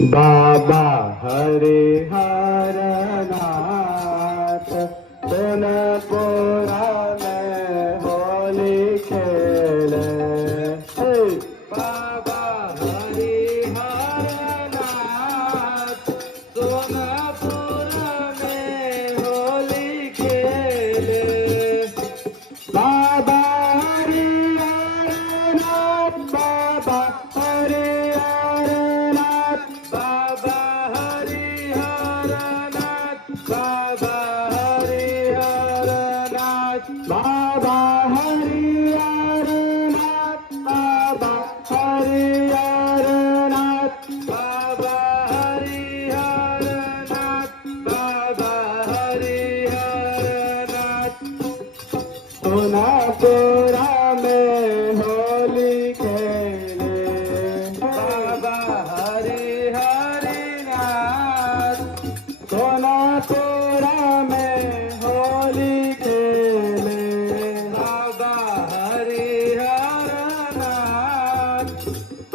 बाबा हरिहरनाथ सोनपुरा में होली खेले। बाबा हरिहरनाथ सोनपुरा में होली खेले। बाबा हरिहरनाथ बाबा हरिहरनाथ बाबा हरिहरनाथ बाबा हरिहरनाथ बाबा हरिहरनाथ बाबा हरिहरनाथ बाबा हरिहरनाथ बाबा हरिहरनाथ सोनापुरा में होली खेले। बाबा हरिहरनाथ सोनापुरा में होली खेले। बाबा हरिहरनाथ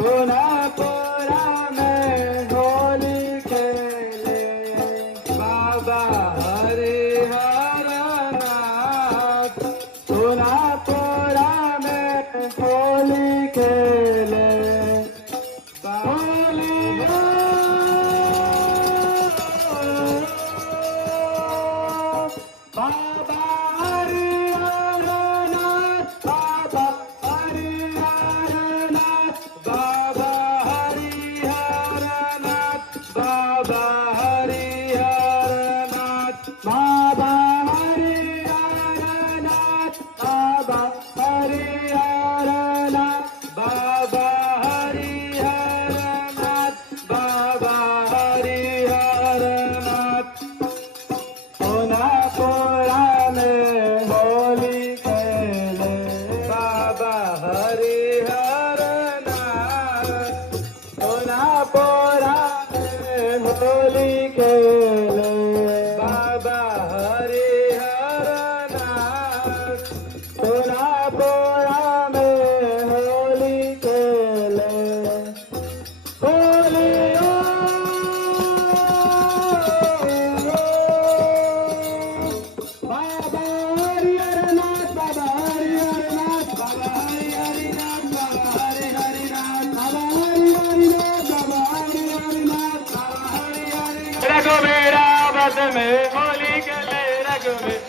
सोनापुरा में होली खेले। बाबा हरिहरनाथ सोनापुरा में होली खेले। होली बाबा हरिहरनाथ बाबा हरिहरनाथ बाबा हरिहरनाथ बाबा हरिहरनाथ बाबा हरिहरनाथ बाबा हरिहरनाथ बाबा हरिहरनाथ बाबा हरिहरनाथ सोनापुरा में होली खेले। बाबा हरिहरनाथ सोनापुरा में होली खेले। बाबा हरिहरनाथ सोनापुरा में होली खेले। होली बाबा हरिहरनाथ बाबा हरिहरनाथ बाबा हरिहरनाथ बाबा हरिहरनाथ बाबा हरिहरनाथ बाबा हरिहरनाथ बाबा हरिहरनाथ। रघुवीरा बस में होली खेले। रघुवीर